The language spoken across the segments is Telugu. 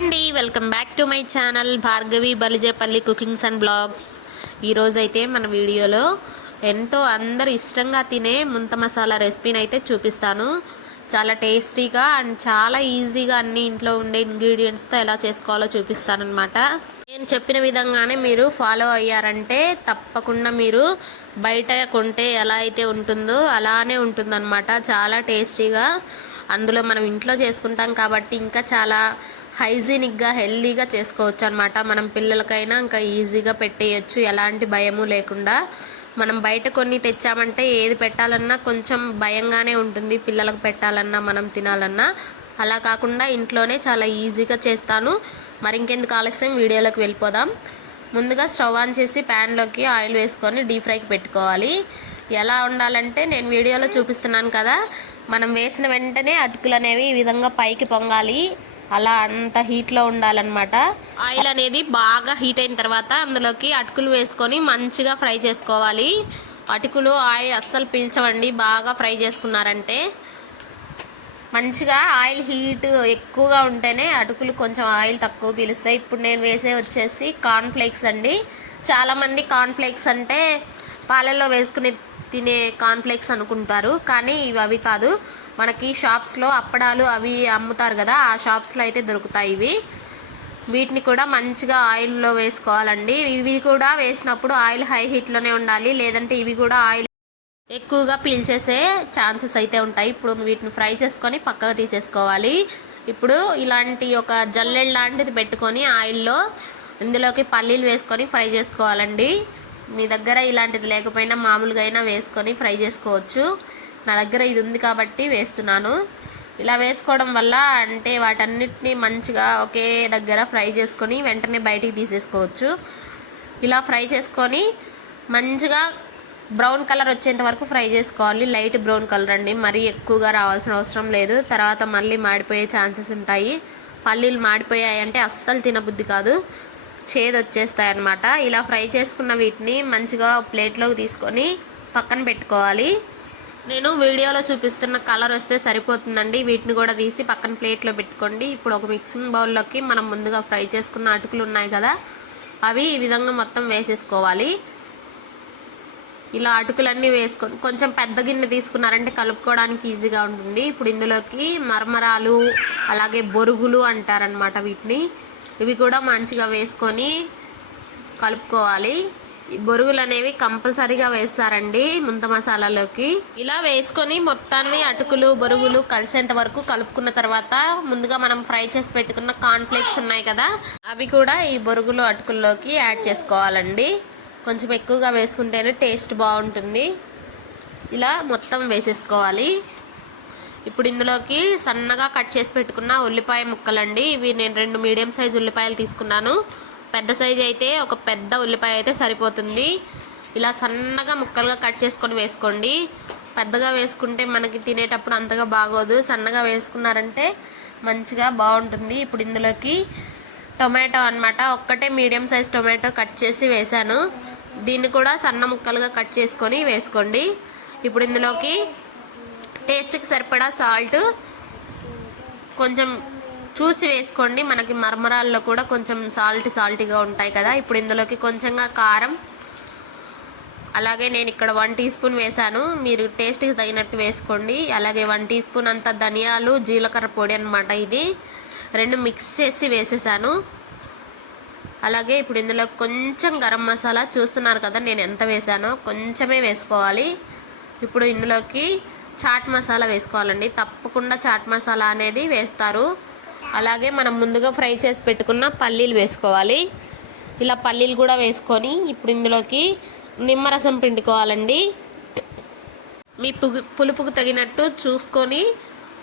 అండి welcome back to my channel Bhargavi Balijepalli cookings and blogs. ఈరోజైతే మన వీడియోలో ఎంతో అందరు ఇష్టంగా తినే ముంత మసాలా రెసిపీని అయితే చూపిస్తాను. చాలా టేస్టీగా అండ్ చాలా ఈజీగా అన్ని ఇంట్లో ఉండే ఇంగ్రీడియంట్స్తో ఎలా చేసుకోవాలో చూపిస్తానమాట నేను చెప్పిన విధంగానే మీరు ఫాలో అయ్యారంటే తప్పకుండా మీరు బయట కొంటే ఎలా అయితే ఉంటుందో అలానే ఉంటుందన్నమాట. చాలా టేస్టీగా అందులో మనం ఇంట్లో చేసుకుంటాం కాబట్టి ఇంకా చాలా హైజీనిక్గా హెల్దీగా చేసుకోవచ్చు అనమాట మనం పిల్లలకైనా ఇంకా ఈజీగా పెట్టేయచ్చు. ఎలాంటి భయము లేకుండా మనం బయట కొన్ని తెచ్చామంటే ఏది పెట్టాలన్నా కొంచెం భయంగానే ఉంటుంది. పిల్లలకు పెట్టాలన్నా మనం తినాలన్నా. అలా కాకుండా ఇంట్లోనే చాలా ఈజీగా చేస్తాను. మరి ఇంకెందుకు ఆలస్యం? వీడియోలోకి వెళ్ళిపోదాం. ముందుగా స్టవ్ ఆన్ చేసి ప్యాన్లోకి ఆయిల్ వేసుకొని డీప్ ఫ్రైకి పెట్టుకోవాలి. ఎలా ఉండాలంటే నేను వీడియోలో చూపిస్తున్నాను కదా. మనం వేసిన వెంటనే అటుకులు అనేవి ఈ విధంగా పైకి పొంగాలి. అలా అంత హీట్లో ఉండాలన్నమాట. ఆయిల్ అనేది బాగా హీట్ అయిన తర్వాత అందులోకి అటుకులు వేసుకొని మంచిగా ఫ్రై చేసుకోవాలి. అటుకులు ఆయిల్ అస్సలు పీల్చవండి బాగా ఫ్రై చేసుకున్నారంటే. మంచిగా ఆయిల్ హీట్ ఎక్కువగా ఉంటేనే అటుకులు కొంచెం ఆయిల్ తక్కువ పీలుస్తాయి. ఇప్పుడు నేను వేసే వచ్చేసి కార్న్ఫ్లేక్స్ అండి. చాలామంది కార్న్ఫ్లేక్స్ అంటే పాలల్లో వేసుకుని తినే కార్న్ఫ్లేక్స్ అనుకుంటారు. కానీ ఇవి అవి కాదు. మనకి షాప్స్లో అప్పడాలు అవి అమ్ముతారు కదా ఆ షాప్స్లో అయితే దొరుకుతాయి ఇవి. వీటిని కూడా మంచిగా ఆయిల్లో వేసుకోవాలండి. ఇవి కూడా వేసినప్పుడు ఆయిల్ హై హీట్లోనే ఉండాలి లేదంటే ఇవి కూడా ఆయిల్ ఎక్కువగా పీల్చేసే ఛాన్సెస్ అయితే ఉంటాయి. ఇప్పుడు వీటిని ఫ్రై చేసుకొని పక్కకు తీసేసుకోవాలి. ఇప్పుడు ఇలాంటి ఒక జల్లెడ్ లాంటిది పెట్టుకొని ఆయిల్లో ఇందులోకి పల్లీలు వేసుకొని ఫ్రై చేసుకోవాలండి. మీ దగ్గర ఇలాంటిది లేకపోయినా మామూలుగా అయినా వేసుకొని ఫ్రై చేసుకోవచ్చు. నా దగ్గర ఇది ఉంది కాబట్టి వేస్తున్నాను. ఇలా వేసుకోవడం వల్ల అంటే వాటన్నిటిని మంచిగా ఒకే దగ్గర ఫ్రై చేసుకొని వెంటనే బయటికి తీసేసుకోవచ్చు. ఇలా ఫ్రై చేసుకొని మంచిగా బ్రౌన్ కలర్ వచ్చేంత వరకు ఫ్రై చేసుకోవాలి. లైట్ బ్రౌన్ కలర్ అండి. మరీ ఎక్కువగా రావాల్సిన అవసరం లేదు. తర్వాత మళ్ళీ మాడిపోయే ఛాన్సెస్ ఉంటాయి. పల్లీలు మాడిపోయాయి అంటే అస్సలు తినబుద్ధి కాదు. చేదు వచ్చేస్తాయి అన్నమాట ఇలా ఫ్రై చేసుకున్న వీటిని మంచిగా ప్లేట్లోకి తీసుకొని పక్కన పెట్టుకోవాలి. నేను వీడియోలో చూపిస్తున్న కలర్ వస్తే సరిపోతుందండి. వీటిని కూడా తీసి పక్కన ప్లేట్లో పెట్టుకోండి. ఇప్పుడు ఒక మిక్సింగ్ బౌల్లోకి మనం ముందుగా ఫ్రై చేసుకున్న అటుకులు ఉన్నాయి కదా అవి ఈ విధంగా మొత్తం వేసేసుకోవాలి. ఇలా అటుకులన్నీ వేసుకొని కొంచెం పెద్ద గిన్నె తీసుకున్నారంటే కలుపుకోవడానికి ఈజీగా ఉంటుంది. ఇప్పుడు ఇందులోకి మరమరాలు అలాగే బొరుగులు అంటారనమాట వీటిని. ఇవి కూడా మంచిగా వేసుకొని కలుపుకోవాలి. బొరుగులు అనేవి కంపల్సరీగా వేస్తారండి ముంత మసాలాలోకి. ఇలా వేసుకొని మొత్తాన్ని అటుకులు బొరుగులు కలిసేంత వరకు కలుపుకున్న తర్వాత ముందుగా మనం ఫ్రై చేసి పెట్టుకున్న కార్న్ఫ్లేక్స్ ఉన్నాయి కదా అవి కూడా ఈ బొరుగులు అటుకుల్లోకి యాడ్ చేసుకోవాలండి. కొంచెం ఎక్కువగా వేసుకుంటేనే టేస్ట్ బాగుంటుంది. ఇలా మొత్తం వేసేసుకోవాలి. ఇప్పుడు ఇందులోకి సన్నగా కట్ చేసి పెట్టుకున్న ఉల్లిపాయ ముక్కలండి. ఇవి నేను రెండు మీడియం సైజ్ ఉల్లిపాయలు తీసుకున్నాను. పెద్ద సైజ్ అయితే ఒక పెద్ద ఉల్లిపాయ అయితే సరిపోతుంది. ఇలా సన్నగా ముక్కలుగా కట్ చేసుకొని వేసుకోండి. పెద్దగా వేసుకుంటే మనకి తినేటప్పుడు అంతగా బాగోదు. సన్నగా వేసుకున్నారంటే మంచిగా బాగుంటుంది. ఇప్పుడు ఇందులోకి టొమాటో అనమాట ఒక్కటే మీడియం సైజ్ టొమాటో కట్ చేసి వేశాను. దీన్ని కూడా సన్న ముక్కలుగా కట్ చేసుకొని వేసుకోండి. ఇప్పుడు ఇందులోకి టేస్ట్కి సరిపడా సాల్ట్ కొంచెం చూసి వేసుకోండి. మనకి మరమరాల్లో కూడా కొంచెం సాల్ట్ సాల్టీగా ఉంటాయి కదా. ఇప్పుడు ఇందులోకి కొంచెంగా కారం. అలాగే నేను ఇక్కడ వన్ టీ స్పూన్ వేశాను. మీరు టేస్ట్కి తగినట్టు వేసుకోండి. అలాగే వన్ టీ స్పూన్ అంత ధనియాలు జీలకర్ర పొడి అనమాట ఇది. రెండు మిక్స్ చేసి వేసేసాను. అలాగే ఇప్పుడు ఇందులో కొంచెం గరం మసాలా చూస్తున్నారు కదా నేను ఎంత వేసానో కొంచెమే వేసుకోవాలి. ఇప్పుడు ఇందులోకి చాట్ మసాలా వేసుకోవాలండి. తప్పకుండా చాట్ మసాలా అనేది వేస్తారు. అలాగే మనం ముందుగా ఫ్రై చేసి పెట్టుకున్న పల్లీలు వేసుకోవాలి. ఇలా పల్లీలు కూడా వేసుకొని ఇప్పుడు ఇందులోకి నిమ్మరసం పిండుకోవాలండి. మీ పులుపుకు తగినట్టు చూసుకొని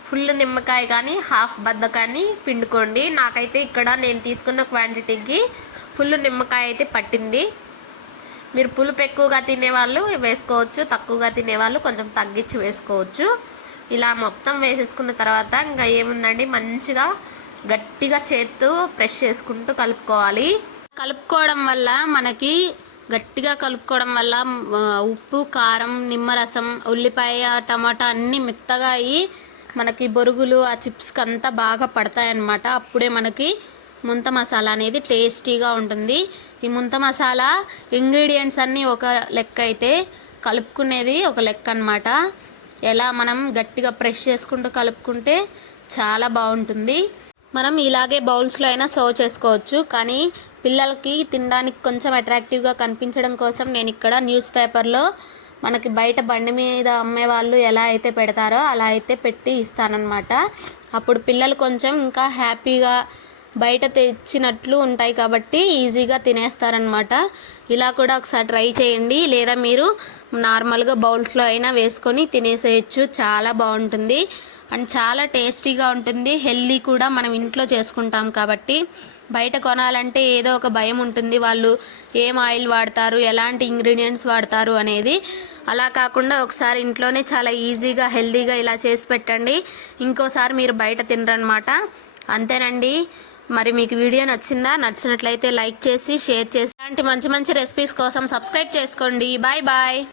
ఫుల్ నిమ్మకాయ కానీ హాఫ్ బద్ద కానీ పిండుకోండి. నాకైతే ఇక్కడ నేను తీసుకున్న క్వాంటిటీకి ఫుల్ నిమ్మకాయ అయితే పట్టింది. మీరు పులుపు ఎక్కువగా తినేవాళ్ళు వేసుకోవచ్చు తక్కువగా తినేవాళ్ళు కొంచెం తగ్గించి వేసుకోవచ్చు. ఇలా మొత్తం వేసేసుకున్న తర్వాత ఇంకా ఏముందండి? మంచిగా గట్టిగా చేత్తో ప్రెస్ చేసుకుంటూ కలుపుకోవాలి. కలుపుకోవడం వల్ల మనకి గట్టిగా కలుపుకోవడం వల్ల ఉప్పు కారం నిమ్మరసం ఉల్లిపాయ టమాటా అన్నీ మెత్తగా అయ్యి మనకి బొరుగులు ఆ చిప్స్కి అంతా బాగా పడతాయి అన్నమాట అప్పుడే మనకి ముంత మసాలా అనేది టేస్టీగా ఉంటుంది. ఈ ముంత మసాలా ఇంగ్రీడియంట్స్ అన్నీ ఒక లెక్క అయితే కలుపుకునేది ఒక లెక్క అన్నమాట. ఎలా మనం గట్టిగా ప్రెష్ చేసుకుంటూ కలుపుకుంటే చాలా బాగుంటుంది. మనం ఇలాగే బౌల్స్లో అయినా సర్వ్ చేసుకోవచ్చు కానీ పిల్లలకి తినడానికి కొంచెం అట్రాక్టివ్గా కనిపించడం కోసం నేను ఇక్కడ న్యూస్ పేపర్లో మనకి బయట బండి మీద అమ్మే వాళ్ళు ఎలా అయితే పెడతారో అలా అయితే పెట్టి ఇస్తానన్నమాట. అప్పుడు పిల్లలు కొంచెం ఇంకా హ్యాపీగా బయట తెచ్చినట్లు ఉంటాయి కాబట్టి ఈజీగా తినేస్తారనమాట ఇలా కూడా ఒకసారి ట్రై చేయండి. లేదా మీరు నార్మల్గా బౌల్స్లో అయినా వేసుకొని తినేసేయచ్చు. చాలా బాగుంటుంది. అండ్ చాలా టేస్టీగా ఉంటుంది. హెల్దీ కూడా మనం ఇంట్లో చేసుకుంటాం కాబట్టి బయట కొనాలంటే ఏదో ఒక భయం ఉంటుంది. వాళ్ళు ఏం ఆయిల్ వాడతారు ఎలాంటి ఇంగ్రీడియంట్స్ వాడతారు అనేది. అలా కాకుండా ఒకసారి ఇంట్లోనే చాలా ఈజీగా హెల్దీగా ఇలా చేసి పెట్టండి. ఇంకోసారి మీరు బయట తినరనమాట అంతేనండి. మరి మీకు వీడియో నచ్చిందా? నచ్చినట్లయితే లైక్ చేసి షేర్ చేసి ఇలాంటి మంచి మంచి రెసిపీస్ కోసం సబ్స్క్రైబ్ చేసుకోండి. Bye bye.